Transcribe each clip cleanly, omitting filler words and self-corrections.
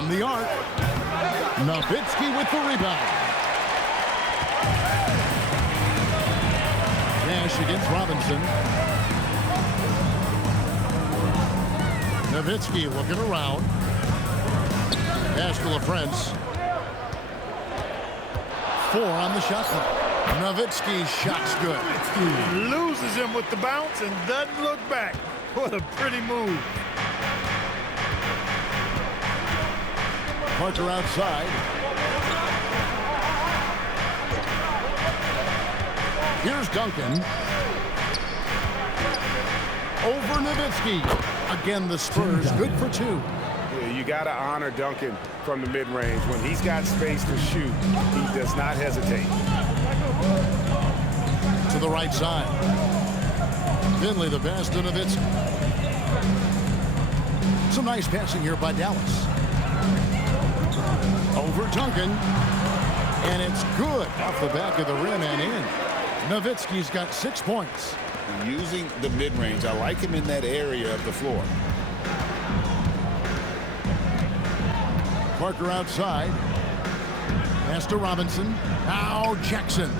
From the arc, Nowitzki with the rebound. Nash against Robinson. Nowitzki looking around. Pass to LaFrance. 4 on the shot clock. Nowitzki's shot's good. Loses him with the bounce and doesn't look back. What a pretty move. Parker outside. Here's Duncan. Over Nowitzki. Again, the Spurs good for 2. Yeah, you got to honor Duncan from the mid-range. When he's got space to shoot, he does not hesitate. To the right side. Finley the pass to Nowitzki. Some nice passing here by Dallas. Over Duncan. And it's good off the back of the rim and in. Nowitzki's got 6 points. Using the mid-range, I like him in that area of the floor. Parker outside. Pass to Robinson. Now Jackson.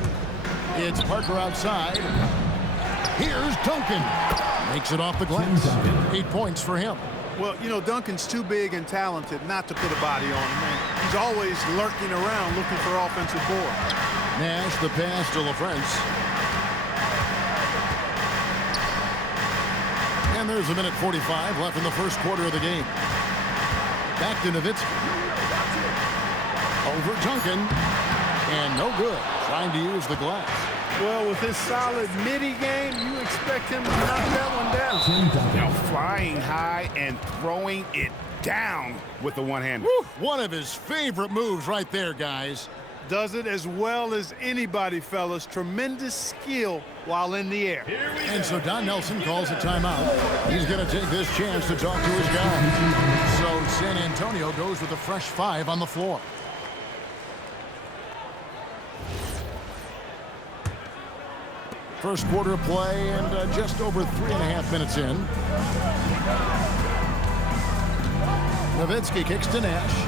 It's Parker outside. Here's Duncan. Makes it off the glass. 8 points for him. Well, you know, Duncan's too big and talented not to put a body on him. Man. He's always lurking around looking for offensive board. Nash the pass to LaFrance. And there's a minute 45 left in the first quarter of the game. Back to Nowitzki. Over Duncan. And no good. Trying to use the glass. Well, with his solid midi game, you expect him to knock that one down. Now flying high and throwing it down with the one-hander. One of his favorite moves right there, guys. Does it as well as anybody, fellas. Tremendous skill while in the air. And so Don Nelson calls a timeout. He's going to take this chance to talk to his guys. So San Antonio goes with a fresh 5 on the floor. First quarter of play and just over 3.5 minutes in. Nowitzki kicks to Nash.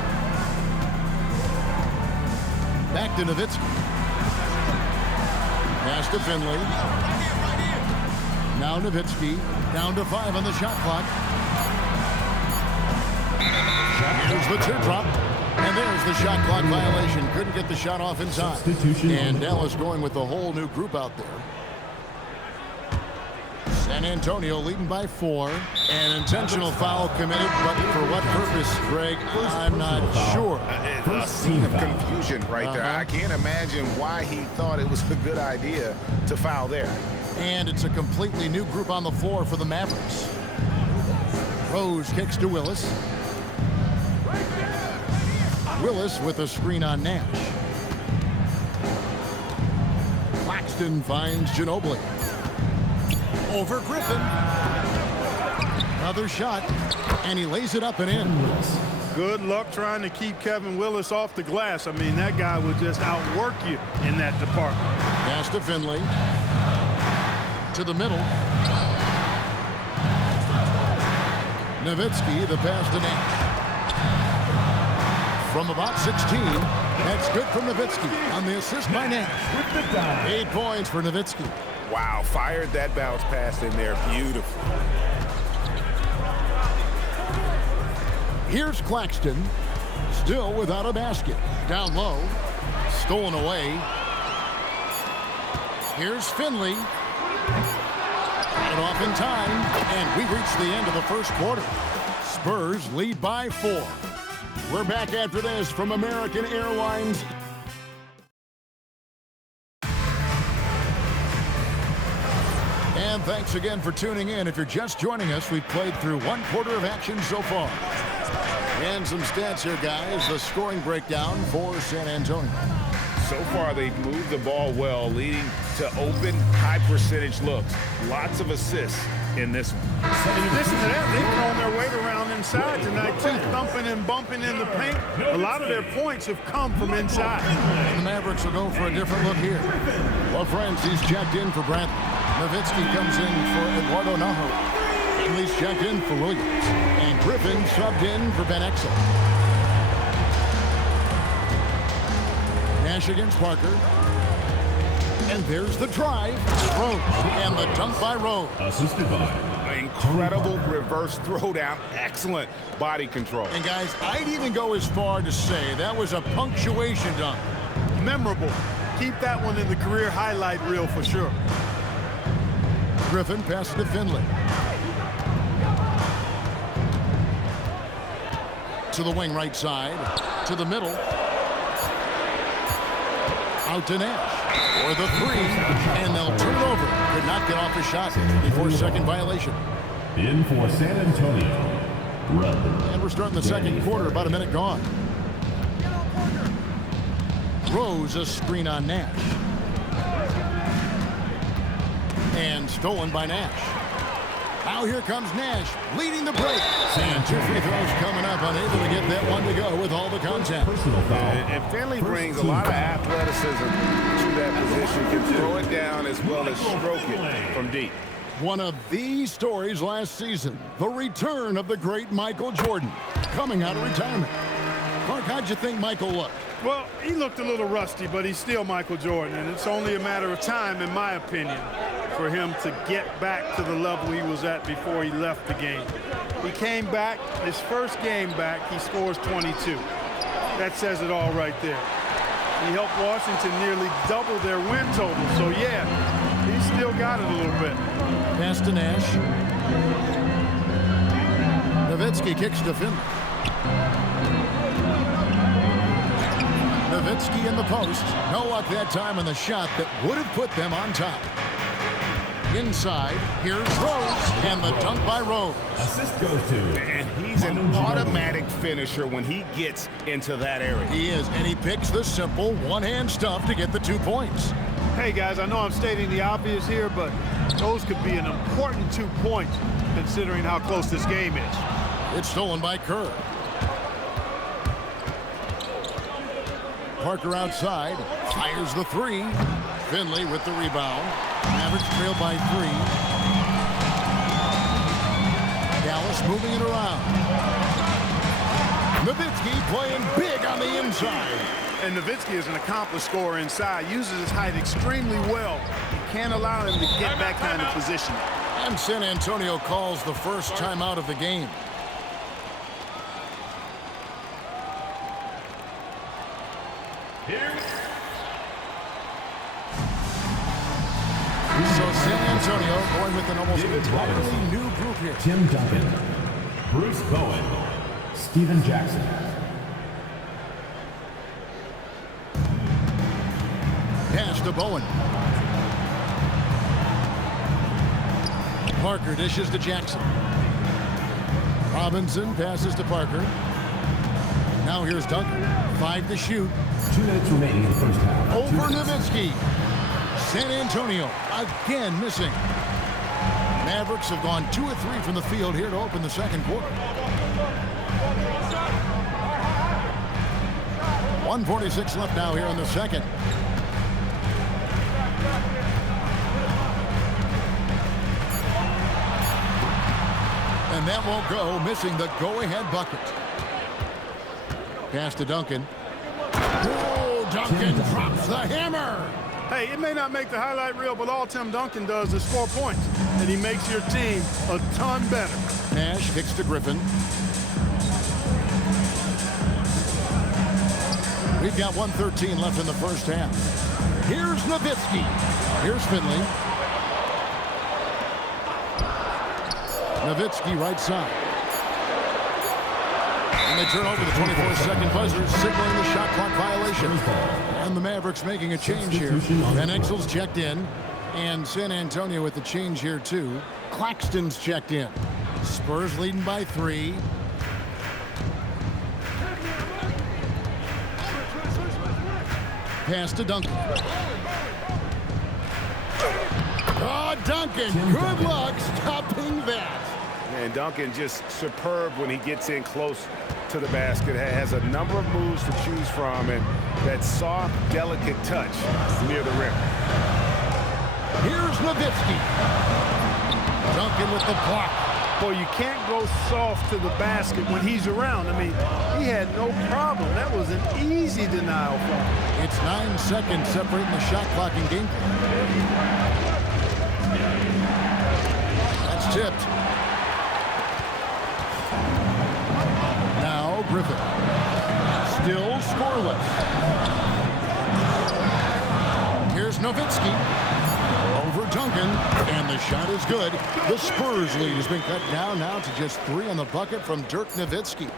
Back to Nowitzki. Pass to Finley. Now Nowitzki. Down to 5 on the shot clock. Here's the teardrop. And there's the shot clock violation. Couldn't get the shot off in time. And Dallas going with a whole new group out there. San Antonio leading by 4. An intentional foul committed, but for what purpose, Greg, I'm not sure. A scene of confusion right there. I can't imagine why he thought it was a good idea to foul there. And it's a completely new group on the floor for the Mavericks. Rose kicks to Willis. Willis with a screen on Nash. Claxton finds Ginobili. Over Griffin. Another shot, and he lays it up and in. Good luck trying to keep Kevin Willis off the glass. I mean, that guy would just outwork you in that department. Pass to Finley. To the middle. Nowitzki, the pass to Nash. From about 16, that's good from Nowitzki on the assist by Nash. 8 points for Nowitzki. Wow, fired that bounce pass in there. Beautiful. Here's Claxton, still without a basket. Down low, stolen away. Here's Finley. Got it off in time, and we reach the end of the first quarter. Spurs lead by 4. We're back after this from American Airlines. And thanks again for tuning in. If you're just joining us, we've played through 1 quarter of action so far. And some stats here, guys. The scoring breakdown for San Antonio. So far, they've moved the ball well, leading to open, high-percentage looks. Lots of assists in this one. In addition to that, they've thrown their weight around inside tonight, too, thumping and bumping in the paint. A lot of their points have come from inside. And the Mavericks will go for a different look here. Well, friends, he's checked in for Bradley. Nowitzki comes in for Eduardo Navarro. Finley's checked in for Williams. And Griffin subbed in for Ben Exel. Nash against Parker. And there's the drive. Rose. And the dunk by Rose. Assisted by Incredible reverse throwdown. Excellent body control. And guys, I'd even go as far to say that was a punctuation dunk. Memorable. Keep that one in the career highlight reel for sure. Griffin passes to Finley. To the wing right side. To the middle. Out to Nash. For the three. And they'll turn it over. Could not get off the shot. 24-second violation. in for San Antonio. Rudd. And we're starting the second quarter. About a minute gone. Rose a screen on Nash. And stolen by Nash. Now here comes Nash leading the break. And 2 free throws coming up, unable to get that one to go with all the contact. Personal foul. And Finley brings a lot of athleticism to that position. Can throw it down as well as stroke it from deep. One of these stories last season, the return of the great Michael Jordan, coming out of retirement. Clark, how'd you think Michael looked? Well, he looked a little rusty, but he's still Michael Jordan, and it's only a matter of time, in my opinion, for him to get back to the level he was at before he left the game. He came back, his first game back, he scores 22. That says it all right there. He helped Washington nearly double their win total, so yeah, he's still got it a little bit. Pass to Nash. Nowitzki kicks to Finley. Nowitzki in the post. No luck that time on the shot that would have put them on top. Inside, here's Rose, and the dunk by Rose. Assist goes to. And he's an automatic finisher when he gets into that area. He is, and he picks the simple one-hand stuff to get the 2 points. Hey, guys, I know I'm stating the obvious here, but those could be an important 2 points considering how close this game is. It's stolen by Kerr. Parker outside, fires the three. Finley with the rebound. Mavericks trail by 3. Dallas moving it around. Nowitzki playing big on the inside. And Nowitzki is an accomplished scorer inside, uses his height extremely well. You can't allow him to get that kind of position. And San Antonio calls the first timeout of the game. So San Antonio going with an almost entirely new group here. Tim Duncan. Bruce Bowen. Steven Jackson. Pass to Bowen. Parker dishes to Jackson. Robinson passes to Parker. Now here's Duncan. 5 to shoot. 2 minutes remaining in the first half. Over Nowitzki. San Antonio again missing. Mavericks have gone 2 of 3 from the field here to open the second quarter. 1:46 left now here in the second. And that won't go, missing the go-ahead bucket. Pass to Duncan. Oh, Duncan drops the hammer. Hey, it may not make the highlight reel, but all Tim Duncan does is score points, and he makes your team a ton better. Nash kicks to Griffin. We've got 1:13 left in the first half. Here's Nowitzki. Here's Finley. Nowitzki right side. And they turn over the 24-second buzzer, signaling the shot clock violation. And the Mavericks making a change here. Van Exel's checked in. And San Antonio with the change here, too. Claxton's checked in. Spurs leading by 3. Pass to Duncan. Oh, Duncan, good luck stopping that. And Duncan just superb when he gets in close to the basket. Has a number of moves to choose from, and that soft, delicate touch near the rim. Here's Nowitzki. Duncan with the block. Boy, you can't go soft to the basket when he's around. I mean, he had no problem. That was an easy denial for him. It's 9 seconds separating the shot clock and game clock. That's tipped. Now Griffin. Still scoreless. Here's Nowitzki. Over Duncan, and the shot is good. The Spurs lead has been cut down now to just 3 on the bucket from Dirk Nowitzki.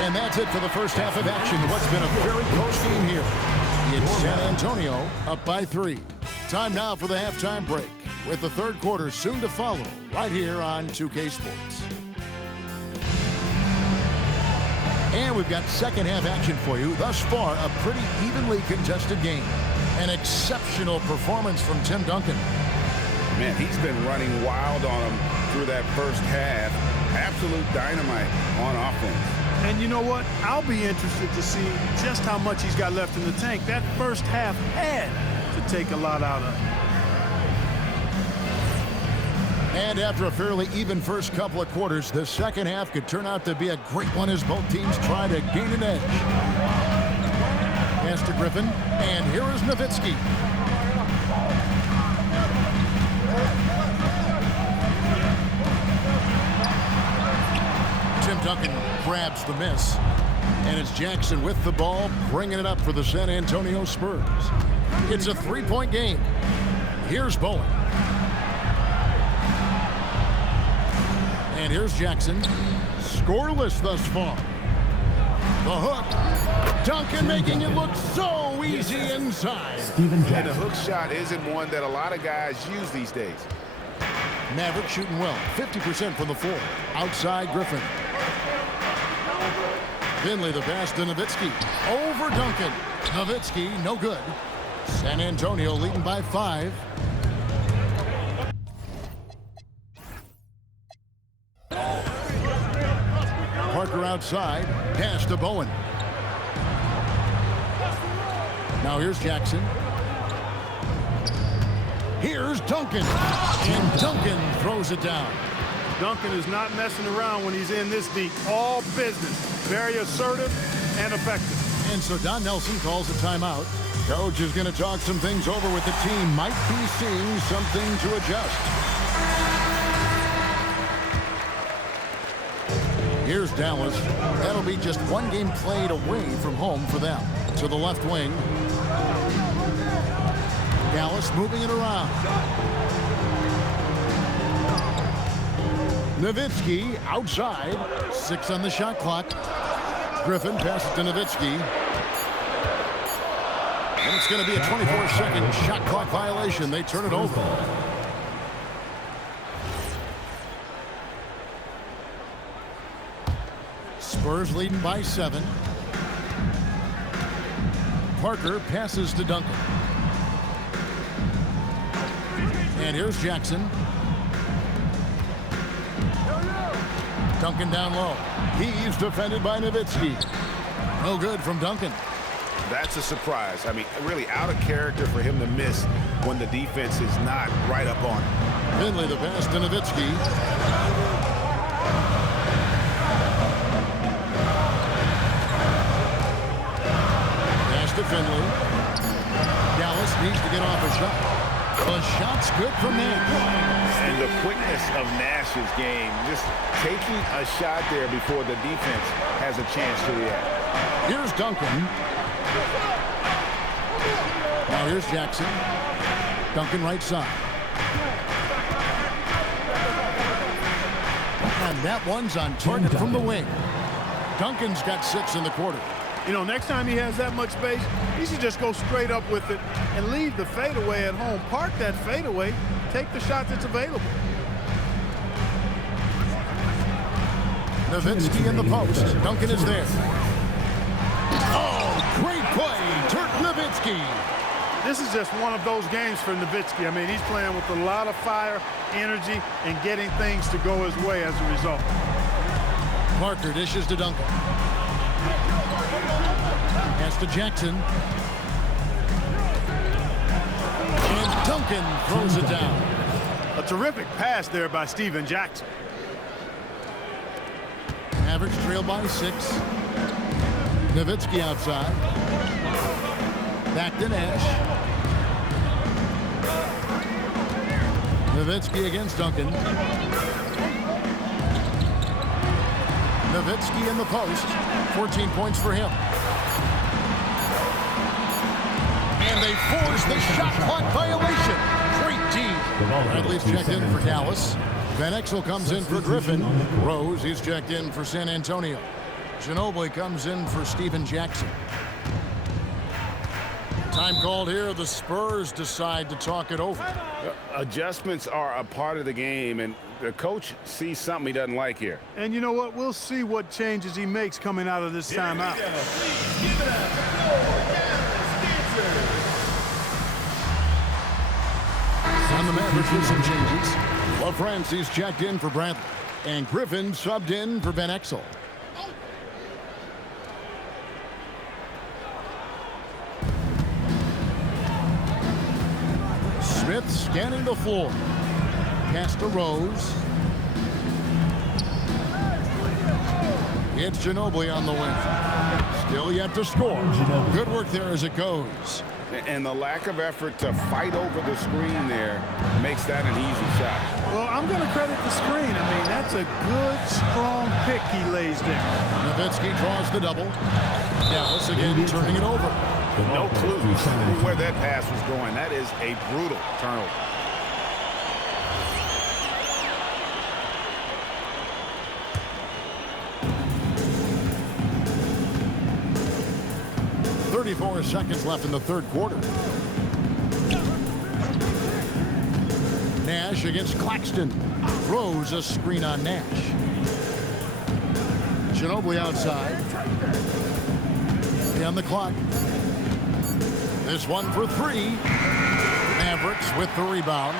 And that's it for the first half of action. What's been a very close game here. It's San Antonio up by 3. Time now for the halftime break, with the third quarter soon to follow right here on 2K Sports. And we've got second half action for you. Thus far, a pretty evenly contested game. An exceptional performance from Tim Duncan. Man, he's been running wild on him through that first half. Absolute dynamite on offense. And you know what? I'll be interested to see just how much he's got left in the tank. That first half had to take a lot out of him. And after a fairly even first couple of quarters, the second half could turn out to be a great one as both teams try to gain an edge. Pass to Griffin, and here is Nowitzki. Tim Duncan grabs the miss, and it's Jackson with the ball, bringing it up for the San Antonio Spurs. It's a three-point game. Here's Bowen. And here's Jackson. Scoreless thus far. The hook. Duncan making it look so easy inside. Steven And the Jackson. hook shot isn't one that a lot of guys use these days. Maverick shooting well. 50% from the floor. Outside Griffin. Finley the pass to Nowitzki. Over Duncan. Nowitzki no good. San Antonio leading by 5. Parker outside. Pass to Bowen. Now here's Jackson. Here's Duncan. And Duncan throws it down. Duncan is not messing around when he's in this deep. All business. Very assertive and effective. And so Don Nelson calls a timeout. Coach is going to talk some things over with the team. Might be seeing something to adjust. Here's Dallas. That'll be just one game played away from home for them. To the left wing. Dallas moving it around. Nowitzki outside. 6 on the shot clock. Griffin passes to Nowitzki. And it's going to be a 24-second shot clock violation. They turn it over. Spurs leading by 7. Parker passes to Duncan. And here's Jackson. Duncan down low. He's defended by Nowitzki. No good from Duncan. That's a surprise. I mean, really out of character for him to miss when the defense is not right up on him. Finley the pass to Nowitzki. Pass to Finley. Dallas needs to get off a shot. The shot's good from Nash. And the quickness of Nash's game, just taking a shot there before the defense has a chance to react. Here's Duncan. Now here's Jackson. Duncan right side. And that one's on target from the wing. Duncan's got 6 in the quarter. You know, next time he has that much space, he should just go straight up with it and leave the fadeaway at home. Park that fadeaway. Take the shot that's available. Nowitzki in the post. Duncan is there. Oh, great play. Dirk Nowitzki. This is just one of those games for Nowitzki. I mean, he's playing with a lot of fire, energy, and getting things to go his way as a result. Parker dishes to Duncan. Pass to Jackson. And Duncan throws it down. A terrific pass there by Steven Jackson. Mavericks trail by 6. Nowitzki outside. Back to Nash. Nowitzki against Duncan. Nowitzki in the post. 14 points for him. And they force the shot clock violation. Great team. Bradley's checked in for Dallas. Van Exel comes in for Griffin. Rose, he's checked in for San Antonio. Ginobili comes in for Steven Jackson. Time called here. The Spurs decide to talk it over. Adjustments are a part of the game, and the coach sees something he doesn't like here. And you know what? We'll see what changes he makes coming out of this timeout. On the Mavericks with some changes. LaFrancis checked in for Bradley. And Griffin subbed in for Van Exel. Smith scanning the floor. Pass to Rose. It's Ginobili on the wing. Still yet to score. Good work there as it goes. And the lack of effort to fight over the screen there makes that an easy shot. Well, I'm going to credit the screen. I mean, that's a good, strong pick he lays there. Nowitzki draws the double. Dallas again turning it over. No clue where that pass was going. That is a brutal turnover. .34 seconds left in the third quarter. Nash against Claxton. Rose a screen on Nash. Ginobili outside. On the clock. This one for 3. Mavericks with the rebound.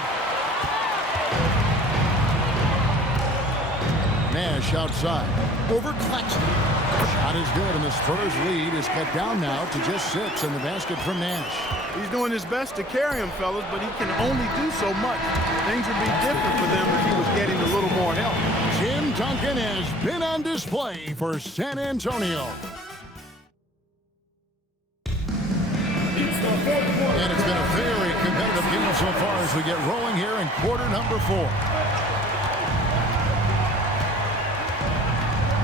Nash outside. Over Claxton. Shot is good, and the Spurs lead is cut down now to just 6 in the basket from Nash. He's doing his best to carry him, fellas, but he can only do so much. Things would be different for them if he was getting a little more help. Tim Duncan has been on display for San Antonio. And it's been a very competitive game so far as we get rolling here in quarter number 4.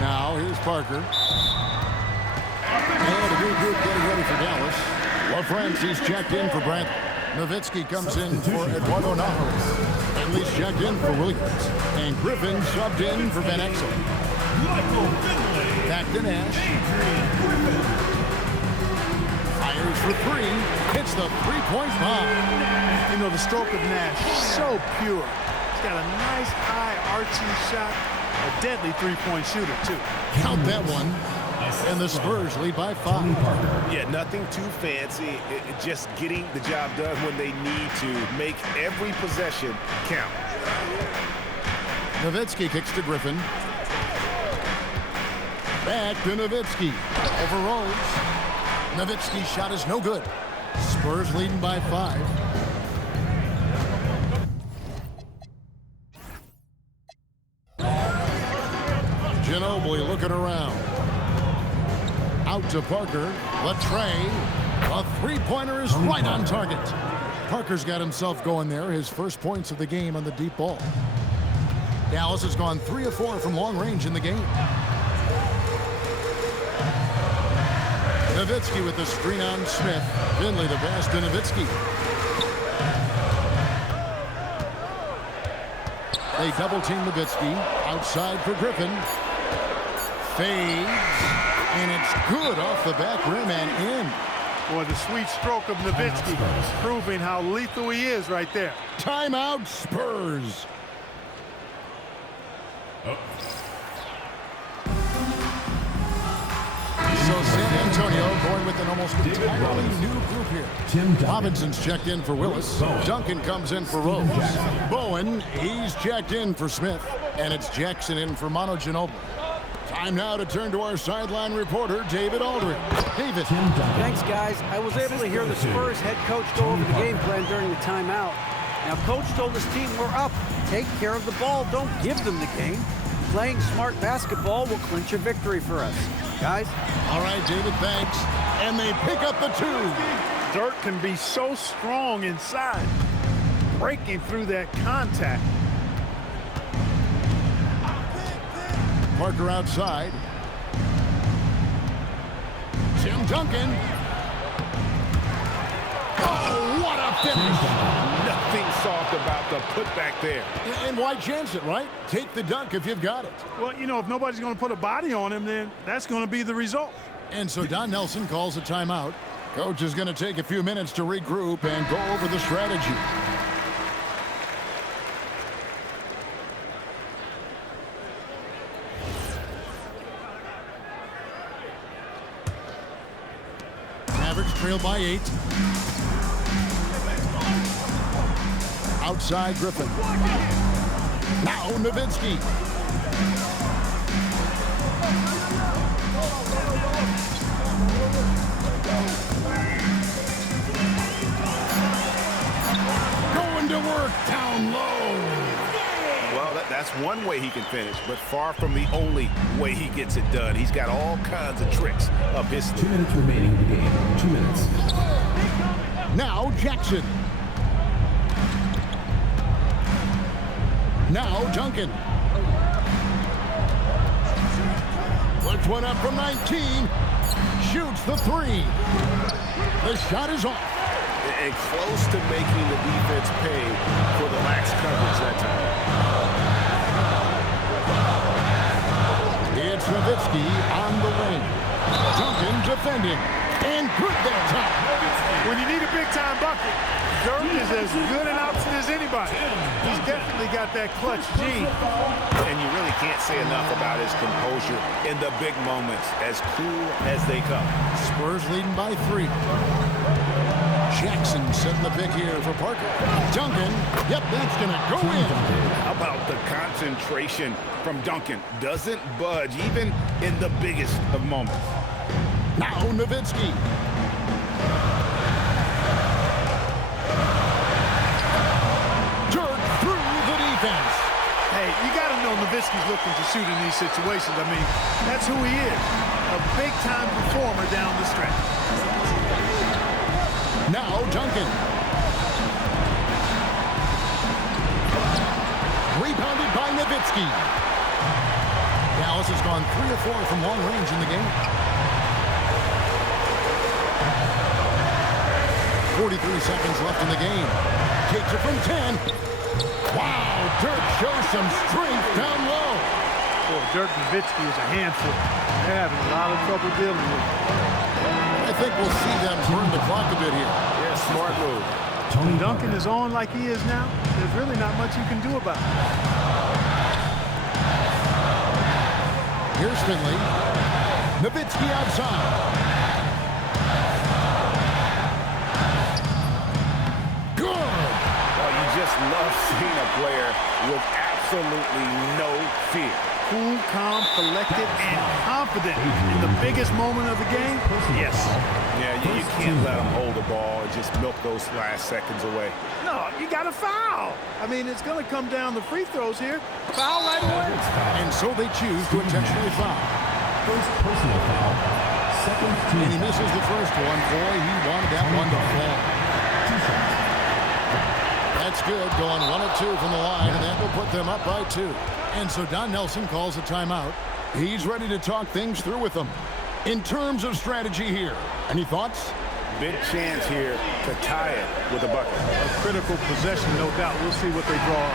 Now, here's Parker. And a good group getting ready for Dallas. LaFrancis checked in for Brandt. Nowitzki comes in for Eduardo Navarro. At least checked in for Williams. And Griffin subbed in for Van Exel. Back to Nash. Fires for 3. Hits the three-point bomb. You know, the stroke of Nash, so pure. He's got a nice high arching shot. A deadly three-point shooter, too. Count that one. And the Spurs lead by 5. Yeah, nothing too fancy. Just getting the job done when they need to. Make every possession count. Nowitzki kicks to Griffin. Back to Nowitzki. Over Rose. Nowitzki's shot is no good. Spurs leading by 5. Ginobili looking around. Out to Parker. Latrey. A three-pointer is right on target. Parker's got himself going there. His first points of the game on the deep ball. Dallas has gone 3 of 4 from long range in the game. Nowitzki with the screen on Smith. Finley the pass to Nowitzki. They double-team Nowitzki. Outside for Griffin. Fades. And it's good off the back rim and in. Boy, the sweet stroke of Nowitzki proving how lethal he is right there. Timeout, Spurs. So San Antonio going with an almost entirely new group here. Robinson's checked in for Willis. Duncan comes in for Rose. Bowen, he's checked in for Smith. And it's Jackson in for Manu Ginobili. Time now to turn to our sideline reporter, David Aldridge. David. Thanks, guys. I was able to hear the Spurs head coach go over the game plan during the timeout. Now, Coach told his team, we're up. Take care of the ball. Don't give them the game. Playing smart basketball will clinch a victory for us. Guys? All right, David, thanks. And they pick up the 2. Dirk can be so strong inside, breaking through that contact. Parker outside. Tim Duncan. Oh, what a finish. Nothing soft about the putback there. And why chance it, right? Take the dunk if you've got it. Well, you know, if nobody's going to put a body on him, then that's going to be the result. And so Don Nelson calls a timeout. Coach is going to take a few minutes to regroup and go over the strategy. Mavericks trail by 8. Outside Griffin. Now Nowitzki. Going to work down low. Well, that's one way he can finish, but far from the only way he gets it done. He's got all kinds of tricks up his sleeve. 2 minutes remaining in the game. 2 minutes. Now Jackson. Now Duncan. Puts one up from 19. Shoots the 3. The shot is off. And close to making the defense pay for the lax coverage that time. It's Nowitzki on the wing. Duncan defending. And good that time. When you need a big-time bucket, Dirk is as good an option as anybody. He's definitely got that clutch gene. And you really can't say enough about his composure in the big moments, as cool as they come. Spurs leading by 3. Jackson setting the pick here for Parker. Duncan, yep, that's going to go in. How about the concentration from Duncan? Doesn't budge even in the biggest of moments. Now Nowitzki. Dirk through the defense. Hey, you got to know Nowitzki's looking to shoot in these situations. I mean, that's who he is, a big-time performer down the stretch. Now Duncan. Rebounded by Nowitzki. Dallas has gone 3 or 4 from long range in the game. 43 seconds left in the game. Takes it from 10. Wow, Dirk shows some strength down low. Boy, Dirk Nowitzki is a handful. They're having a lot of trouble dealing with him. I think we'll see them burn the clock a bit here. Yeah, smart move. When Duncan is on like he is now, there's really not much you can do about it. Here's Finley. Nowitzki outside. Good. Well, you just love seeing a player with absolutely no fear. Cool, calm, collected, and confident in the biggest moment of the game. Yes. Yeah, you can't let him hold the ball and just milk those last seconds away. No, you got to foul. I mean, it's going to come down to free throws here. Foul right away. And so they choose to intentionally foul. First personal foul. Second team. And he misses the first one. Boy, he wanted that one to fall. 2 shots. That's good, going 1 of 2 from the line, and that will put them up by 2. And so Don Nelson calls a timeout. He's ready to talk things through with them. In terms of strategy here, any thoughts? Big chance here to tie it with a bucket. A critical possession, no doubt. We'll see what they draw up.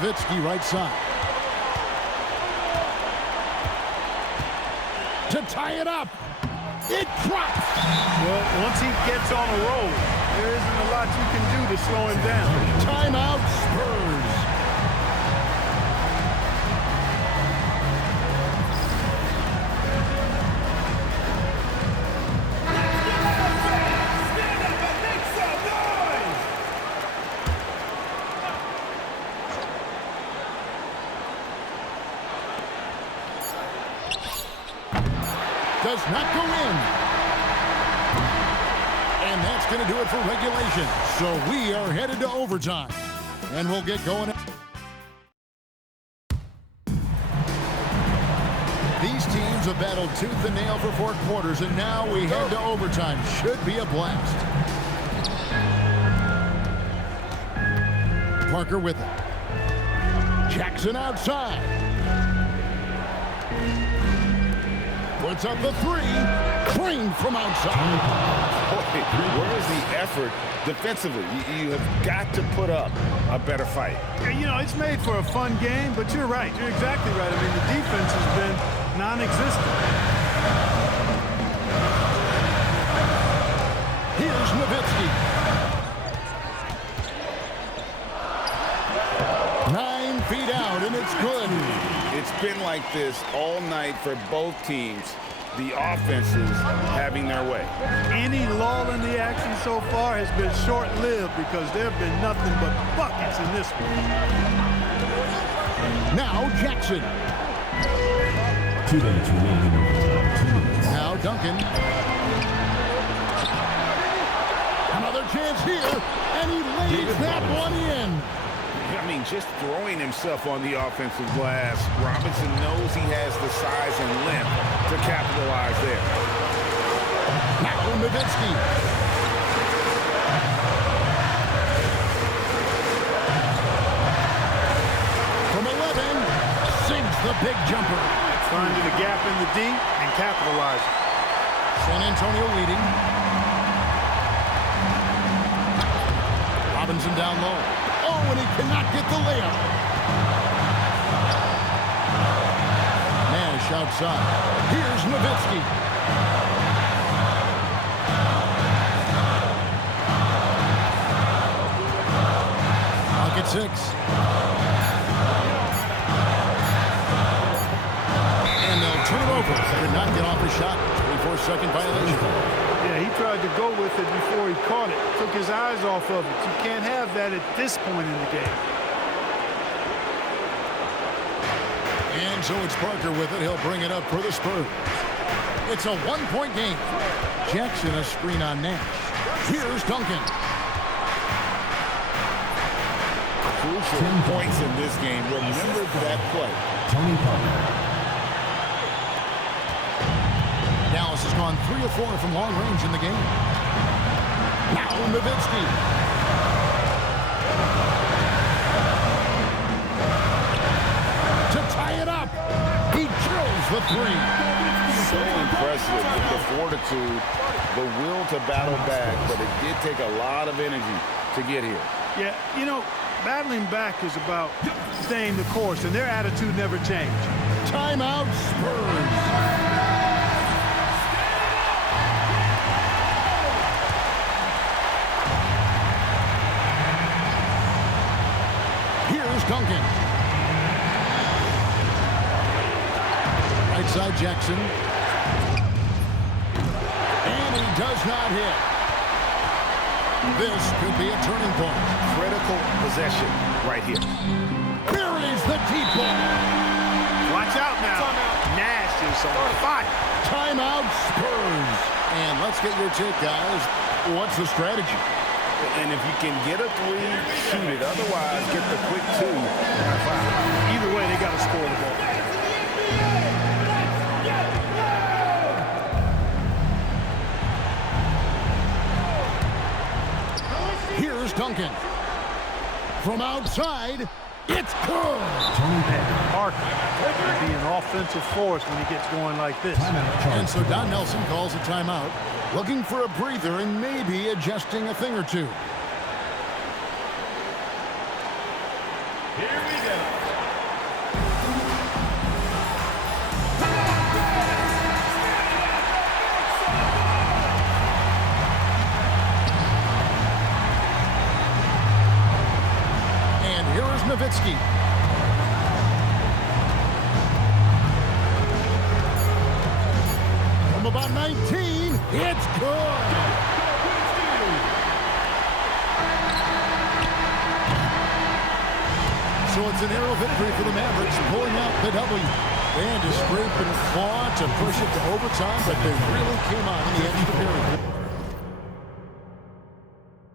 Nowitzki right side. To tie it up. It drops. Well, once he gets on a roll, there isn't a lot you can do to slow him down. Timeout Spurs. does not go in. And that's going to do it for regulation. So we are headed to overtime. And we'll get going. These teams have battled tooth and nail for 4 quarters, and now we head to overtime. Should be a blast. Parker with it. Jackson outside. Puts up the 3. Green from outside. Boy, where is the effort defensively? You have got to put up a better fight. You know, it's made for a fun game, but you're right. You're exactly right. I mean, the defense has been non-existent. Here's Nowitzki. 9 feet out, and it's good. It's been like this all night for both teams. The offenses having their way. Any lull in the action so far has been short-lived because there have been nothing but buckets in this one. Now Jackson. 2 minutes remaining in overtime. 2 minutes. Now Duncan. Another chance here, and he lays that one in. I mean, just throwing himself on the offensive glass. Robinson knows he has the size and length to capitalize there. Now Nowitzki. From 11, sinks the big jumper. Finding a gap in the D and capitalizing. San Antonio leading. Robinson down low. Oh, and he cannot get the layup. Nash outside. Here's Nowitzki. Pocket 6. And they'll turn it over. Did not get off the shot. 24-second violation. Yeah, he tried to go with it before he caught it. Took his eyes off of it. You can't have that at this point in the game. And so it's Parker with it. He'll bring it up for the Spurs. It's a 1-point game. Jackson a screen on Nash. Here's Duncan. Crucial points in this game. Remember that play. Tony Parker. Dallas has gone 3 of 4 from long range in the game. Now Nowitzki. To tie it up. He drills the 3. So impressive with the fortitude, the will to battle back, but it did take a lot of energy to get here. Yeah, you know, battling back is about staying the course, and their attitude never changed. Timeout Spurs. Duncan. Right side Jackson. And he does not hit. This could be a turning point. Critical possession right here. Buries the deep ball. Watch out now. Nash is on fire. Timeout Spurs. And let's get your take, guys. What's the strategy? And if you can get a 3, shoot it. Otherwise, get the quick 2 and a 5. Either way, they got to score the ball. Here's Duncan. From outside, it's good. Parker can be an offensive force when he gets going like this. And so Don Nelson calls a timeout, looking for a breather and maybe adjusting a thing or two. Here we go. And here is Nowitzki. From about 19, it's good. So it's an arrow victory for the Mavericks, pulling out the W. They had to scrape and claw to push it to overtime, but they really came on in the extra period.